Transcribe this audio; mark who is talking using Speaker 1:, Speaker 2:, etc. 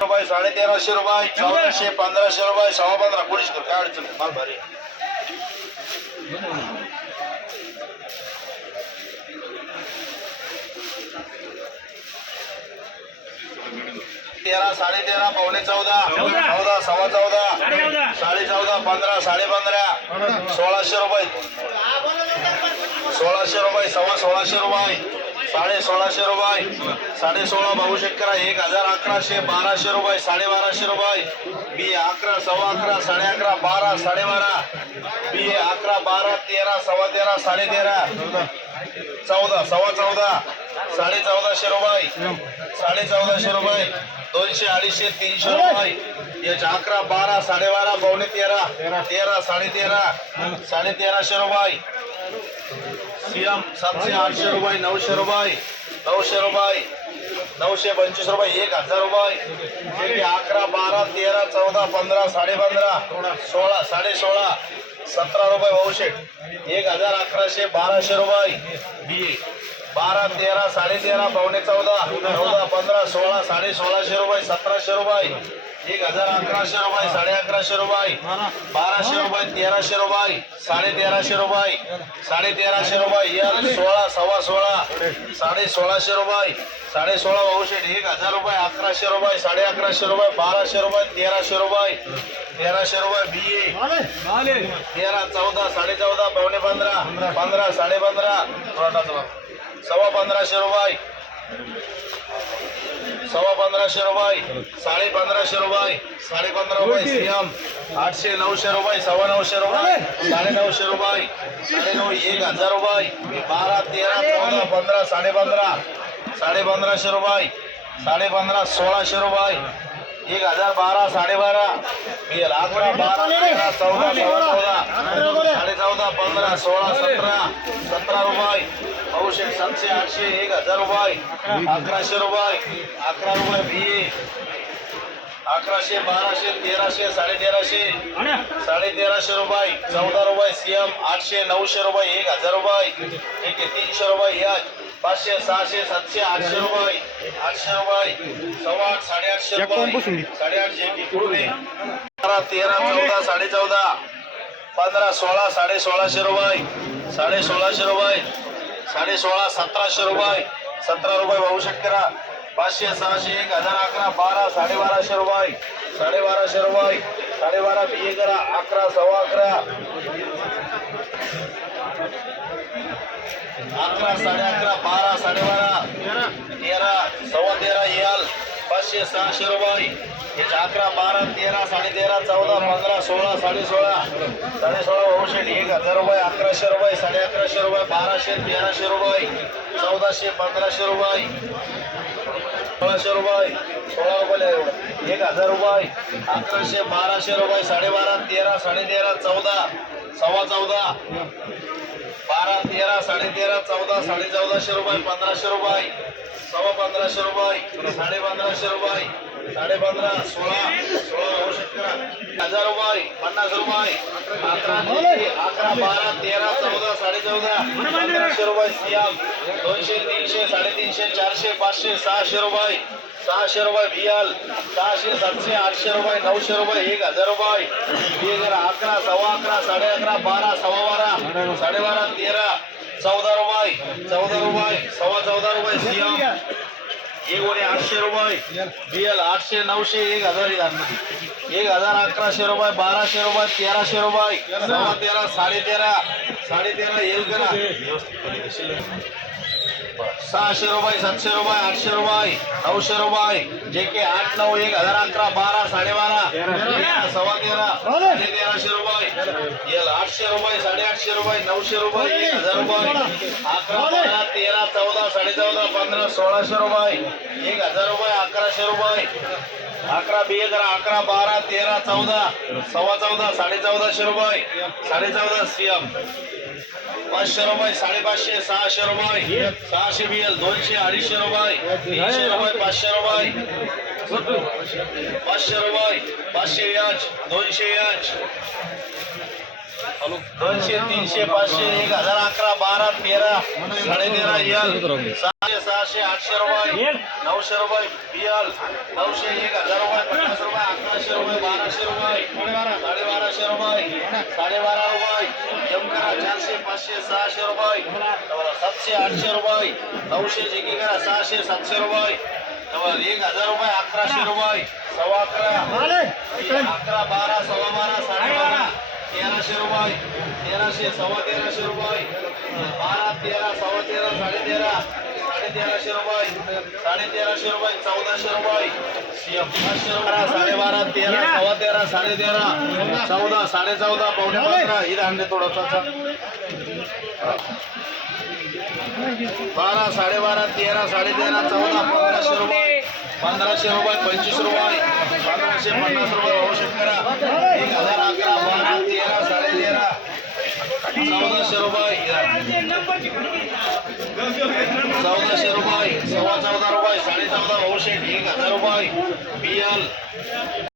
Speaker 1: रुपये साडे तेराशे रुपये चौदाशे पंधराशे रुपये सव्वा पंधरा. कोणीच कर काय अडचण. माल भारी. तेरा साडे तेरा पावणे चौदा. चौदा. सव्वा चौदा. साडे चौदा. पंधरा साडे पंधरा. सोळाशे रुपये सोळाशे रुपये सव्वा सोळाशे रुपये साडे सोळाशे रुपये साडे सोळा भाऊ शेतकरा एक हजार अकराशे बाराशे रुपये साडे बाराशे रुपये. बी अकरा सव्वा अकरा साडे अकरा बारा साडे बारा. बी अकरा बारा तेरा सव्वा तेरा साडे तेरा. चौदा सव्वा चौदा साडे चौदाशे रुपये साडे चौदाशे रुपये दोनशे अडीचशे तीनशे रुपये. याच्या अकरा बारा साडेबारा पावणे तेरा तेरा साडे तेरा साडे तेराशे रुपये. सीएम सातशे आठशे रुपये नऊशे रुपये नऊशे रुपये नऊशे पंचवीस रुपये एक हजार रुपये. एक अकरा बारा तेरा चौदा पंधरा साडे पंधरा सोळा साडे सोळा सतरा रुपये भाऊशेट एक हजार अकराशे बाराशे रुपये. बी बारा तेरा साडे तेरा पावणे चौदा चौदा पंधरा सोळा साडे सोळाशे रुपये सतराशे रुपये एक हजार अकराशे रुपये साडे अकराशे रुपये बाराशे रुपये तेराशे रुपये साडे तेराशे रुपये साडे तेराशे रुपये एक सोळा सव्वा सोळा साडे सोळाशे रुपये साडे सोळा भाऊशेट एक हजार रुपये अकराशे रुपये साडे अकराशे रुपये बाराशे रुपये तेराशे रुपये तेराशे रुपये बी ए तेरा चौदा साडे चौदा पावणे पंधरा पंधरा साडे पंधरा सव्वा पंधराशे रुपये. सव्वा पंधराशे रुपये. साडे पंधराशे रुपये. साडे पंधरा रुपये सीएम आठशे नऊशे रुपये सव्वा नऊशे रुपये. साडे नऊशे रुपये. साडे नऊ एक हजार रुपये. बारा तेरा चौदा पंधरा साडे पंधरा. साडे पंधराशे रुपये. साडे पंधरा सोळाशे रुपये. एक हजार बारा साडेबारा. अकरा बारा चौदा चौदा साडे चौदा पंधरा सोळा सतरा. सतरा रुपये. पाऊशे सातशे आठशे एक हजार रुपये. अकराशे रुपये. अकरा रुपये बी अकराशे बाराशे तेराशे साडे तेराशे साडे तेराशे रुपये. चौदा रुपये सीएम आठशे नऊशे रुपये एक हजार रुपये. ठीक आहे तीनशे रुपये याच पाचशे सहाशे सातशे आठशे रुपये आठशे रुपये सव्वा आठ साडेआठशे रुपये साडेआठशे बारा तेरा चौदा साडे चौदा पंधरा सोळा साडे सोळाशे रुपये साडे सोळाशे रुपये साडे सोळा सतराशे रुपये सतरा रुपये भाऊ शेतकरा पाचशे सहाशे एक हजार अकरा बारा साडेबाराशे रुपये साडेबाराशे रुपये साडेबारा बी करा अकरा सव्वा अकरा. अकरा साडे अकरा बारा साडेबारा तेरा सव्वा तेरा याल. पाचशे सहाशे रुपये. अकरा बारा तेरा साडे तेरा चौदा पंधरा सोळा साडे सोळा. साडे सोळा होऊशेट एक हजार रुपये अकराशे रुपये साडे अकराशे रुपये बाराशे तेराशे रुपये चौदाशे पंधराशे रुपये सोळाशे रुपये सोळा रुपये एक हजार रुपये अकराशे बाराशे रुपये साडेबारा तेरा साडे तेरा चौदा सव्वा चौदा. बारा तेरा साडे तेरा चौदा साडे चौदाशे रुपये पंधराशे रुपये सव्वा पंधराशे रुपये साडे पंधराशे रुपये साडे पंधरा सोळा सोळा होऊ शकतात. हजार रुपये पन्नास रुपये. अकरा बारा तेरा चौदा साडे चौदा पंधराशे रुपये सियाम. दोनशे तीनशे साडेतीनशे चारशे पाचशे सहाशे रुपये. सहाशे रुपये बियाल सहाशे सातशे आठशे रुपये नऊशे रुपये एक हजार रुपये. एक हजार अकरा सव्वा अकरा साडे अकरा बारा सव्वा बारा साडेबारा तेरा चौदा रुपये चौदा रुपये सव्वा चौदा रुपये सियाम. एक वडे आठशे रुपये बियल आठशे नऊशे एक हजार एक हजार. एक हजार अकराशे रुपये बाराशे रुपये तेराशे रुपये सव्वा तेरा साडे तेरा साडे तेरा येईल करा सहाशे रुपये सातशे रुपये आठशे रुपये नऊशे रुपये. जे के आठ नऊ एक हजार अकरा बारा साडेबारा सव्वा तेरा साडे तेराशे रुपये. आठशे रुपये साडेआठशे रुपये नऊशे रुपये एक हजार रुपये. अकरा बारा तेरा चौदा साडे चौदा पंधरा सोळाशे रुपये. एक हजार रुपये अकराशे रुपये. अकरा बी हजार अकरा बारा तेरा चौदा सव्वा चौदा साडे चौदाशे रुपये. साडे चौदा सीएम पाचशे रुपये साडेपाचशे सहाशे रुपये. सहाशे बिल दोनशे अडीचशे रुपये तीनशे रुपये पाचशे रुपये पाचशे रुपये पाचशे याच दोनशे याच दोनशे तीनशे पाचशे एक हजार अकरा बारा तेरा साडे तेरा यल सहाशे सहाशे आठशे रुपये नऊशे रुपये बियल नऊशे एक हजार रुपये पन्नास रुपये अकराशे रुपये बाराशे रुपये साडे बाराशे रुपये साडे करा चारशे पाचशे सहाशे रुपये. सातशे आठशे रुपये. नऊशे जिकी करा सहाशे सातशे रुपये. एक हजार रुपये अकराशे रुपये. सव्वा अकरा. अकरा बारा सव्वा बारा साडे बारा. तेराशे रुपये. तेराशे सव्वा तेराशे रुपये. बारा तेरा सव्वा तेरा साडे तेरा. साडे तेराशे रुपये. साडे तेराशे रुपये चौदाशे रुपये. पाचशे रुपये साडे बारा तेरा सव्वा तेरा साडे तेरा चौदा साडे चौदा. पावणे पंधरा. इथं आणले थोडंसं बारा साडेबारा तेरा साडे तेरा चौदा पंधराशे रुपये. पंधराशे रुपये पंचवीस रुपये. पंधराशे पन्नास रुपये होऊ शकता एक हजार अकरा बारा तेरा साडे तेरा चौदाशे रुपये. चौदाशे रुपये सव्वा चौदा रुपये साडे चौदा होऊ एक हजार रुपये. बियल